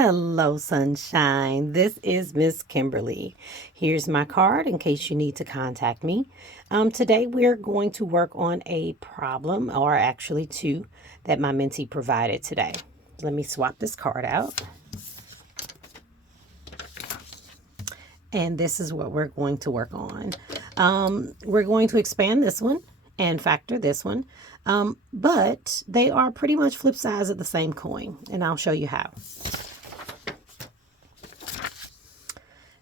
Hello, sunshine. This is Miss Kimberly. Here's my card in case you need to contact me. Today we're going to work on a problem, or actually two, that my mentee provided today. Let me swap this card out. And this is what we're going to work on. We're going to expand this one and factor this one, but they are pretty much flip sides of the same coin, and I'll show you how.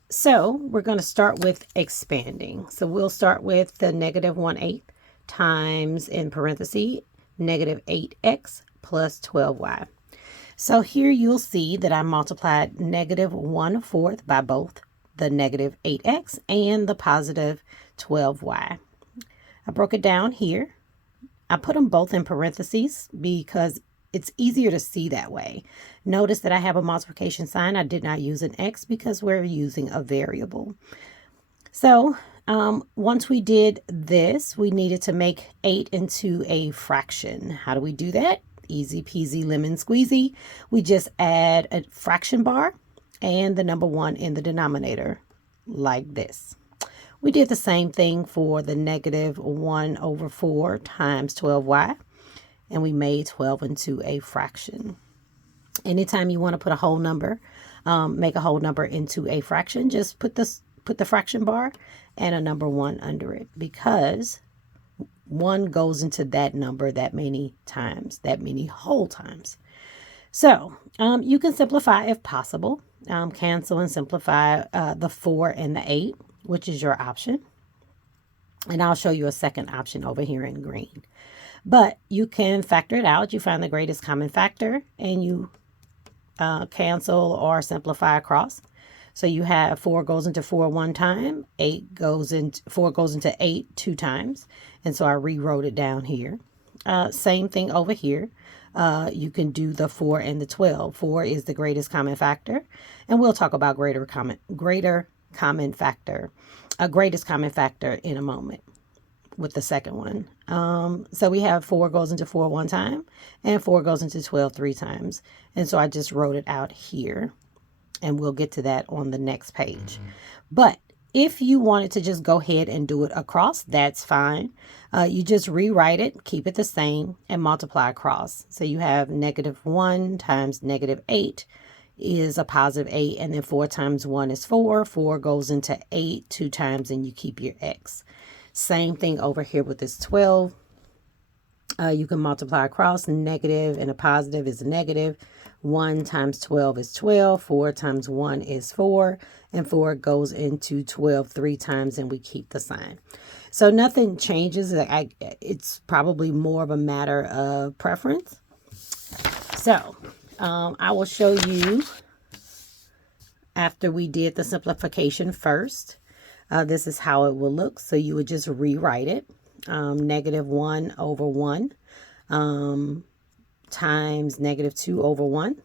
So we're going to start with expanding. So we'll start with the negative 1/8 times, in parentheses, negative 8x plus 12y. So here you'll see that I multiplied negative 1/4 by both the negative 8x and the positive 12y. I broke it down here. I put them both in parentheses because it's easier to see that way. Notice that I have a multiplication sign. I did not use an x because we're using a variable. So once we did this, we needed to make 8 into a fraction. How do we do that? Easy peasy lemon squeezy. We just add a fraction bar and the number 1 in the denominator, like this. We did the same thing for the negative 1/4 times 12y. And we made 12 into a fraction. Anytime you want to put a whole number, make a whole number into a fraction, just put the fraction bar and a number 1 under it, because 1 goes into that number that many times, that many whole times. So you can simplify if possible. Cancel and simplify the 4 and the 8, which is your option. And I'll show you a second option over here in green. But you can factor it out. You find the greatest common factor and you cancel or simplify across. So you have 4 goes into 4 one time, 4 goes into 8 2 times. And so I rewrote it down here. Same thing over here. You can do the 4 and the 12. 4 is the greatest common factor. And we'll talk about greatest common factor in a moment with the second one. So we have 4 goes into 4 one time and 4 goes into 12 3 times. And so I just wrote it out here, and we'll get to that on the next page. But if you wanted to just go ahead and do it across, that's fine. You just rewrite it, keep it the same, and multiply across. So you have negative 1 times negative 8 is a positive 8, and then 4 times 1 is 4. 4 goes into 8 2 times, and you keep your x. Same thing over here with this 12. You can multiply across. Negative and a positive is a negative. 1 times 12 is 12. 4 times 1 is 4. And 4 goes into 12 3 times, and we keep the sign. So nothing changes. It's probably more of a matter of preference. So I will show you after we did the simplification first. This is how it will look. So you would just rewrite it. Negative 1/1 times negative 2/1.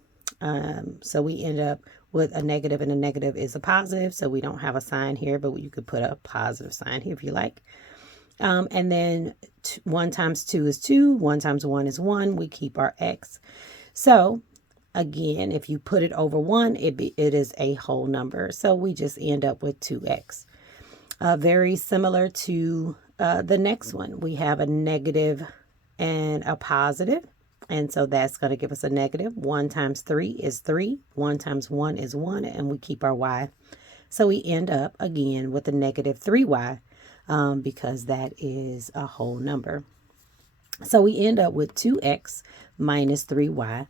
So we end up with a negative, and a negative is a positive. So we don't have a sign here, but you could put a positive sign here if you like. And then 1 times 2 is 2. 1 times 1 is 1. We keep our x. So again, if you put it over 1, it is a whole number. So we just end up with 2x. Very similar to the next one. We have a negative and a positive. And so that's going to give us a negative. 1 times 3 is 3. 1 times 1 is 1. And we keep our y. So we end up again with a negative 3y because that is a whole number. So we end up with 2x minus 3y.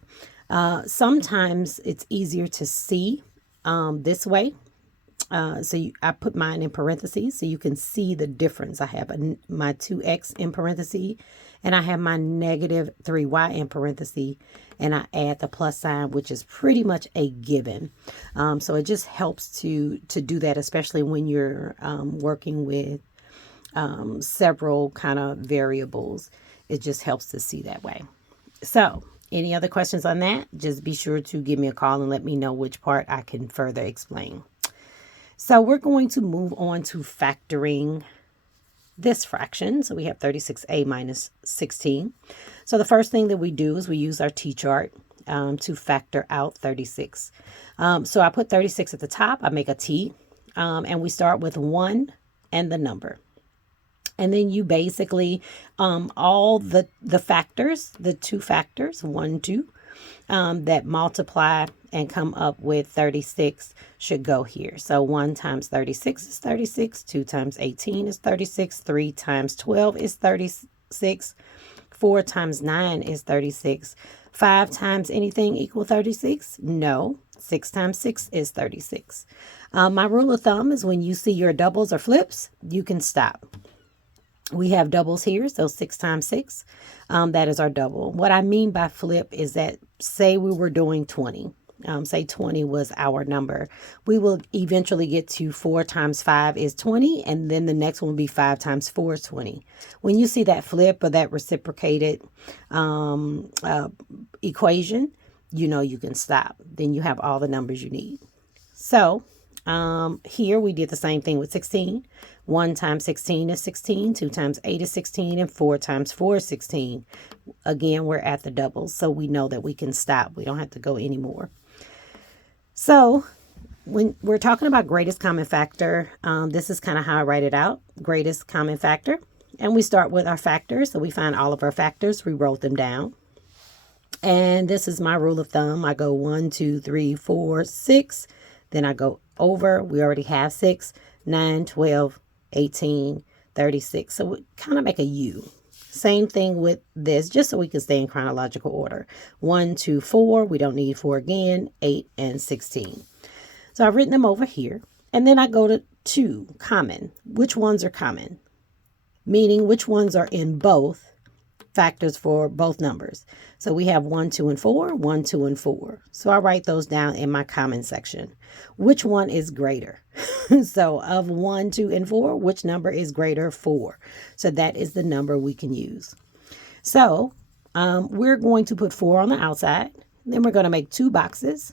Sometimes it's easier to see this way. I put mine in parentheses so you can see the difference. I have my 2x in parentheses, and I have my negative 3y in parentheses, and I add the plus sign, which is pretty much a given. So it just helps to do that, especially when you're working with several kind of variables. It just helps to see that way. So any other questions on that? Just be sure to give me a call and let me know which part I can further explain. So we're going to move on to factoring this fraction. So we have 36a minus 16. So the first thing that we do is we use our t-chart. to factor out 36. So I put 36 at the top. I make a T, and we start with 1 and the number. And then you basically, all the factors, the two factors, 1, 2, that multiply and come up with 36 should go here. So 1 times 36 is 36, 2 times 18 is 36, 3 times 12 is 36, 4 times 9 is 36, 5 times anything equal 36? No. 6 times 6 is 36. My rule of thumb is when you see your doubles or flips, you can stop. We have doubles here, so 6 times 6, that is our double. What I mean by flip is that, say we were doing 20. Say 20 was our number. We will eventually get to 4 times 5 is 20, and then the next one will be 5 times 4 is 20. When you see that flip or that reciprocated equation, you know you can stop. Then you have all the numbers you need. So here we did the same thing with 16. 1 times 16 is 16, 2 times 8 is 16, and 4 times 4 is 16. Again, we're at the doubles, so we know that we can stop. We don't have to go anymore. So when we're talking about greatest common factor, this is kind of how I write it out, greatest common factor. And we start with our factors, so we find all of our factors, we wrote them down. And this is my rule of thumb. I go 1, 2, 3, 4, 6. Then I go over. We already have 6, 9, 12, 18, 36. So we kind of make a U. Same thing with this, just so we can stay in chronological order. 1, 2, 4. We don't need 4 again. 8 and 16. So I've written them over here. And then I go to 2, common. Which ones are common? Meaning which ones are in both factors for both numbers. So we have 1, 2, and 4, 1, 2, and 4. So I write those down in my common section. Which one is greater? So of 1, 2, and 4, which number is greater? 4. So that is the number we can use. So we're going to put 4 on the outside. Then we're going to make 2 boxes.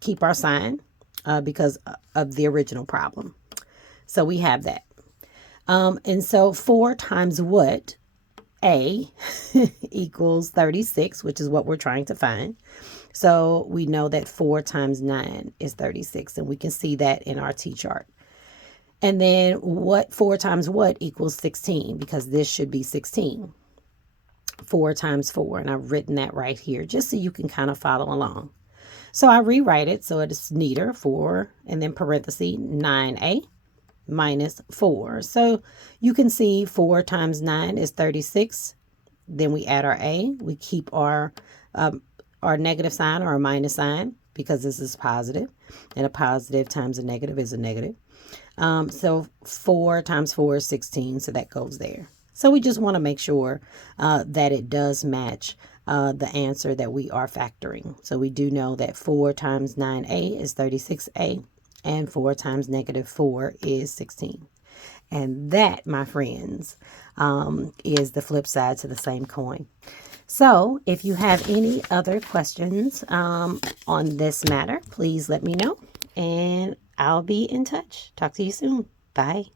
Keep our sign because of the original problem. So we have that. And so 4 times what? A equals 36, which is what we're trying to find. So we know that 4 times 9 is 36, and we can see that in our T-chart. And then what 4 times what equals 16, because this should be 16. 4 times 4, and I've written that right here just so you can kind of follow along. So I rewrite it so it's neater, 4, and then parenthesis 9A. Minus 4. So you can see 4 times 9 is 36. Then we add our A. We keep our negative sign or a minus sign because this is positive. And a positive times a negative is a negative. So 4 times 4 is 16. So that goes there. So we just want to make sure that it does match the answer that we are factoring. So we do know that 4 times 9A is 36A. And 4 times negative 4 is 16. And that, my friends, is the flip side to the same coin. So if you have any other questions on this matter, please let me know. And I'll be in touch. Talk to you soon. Bye.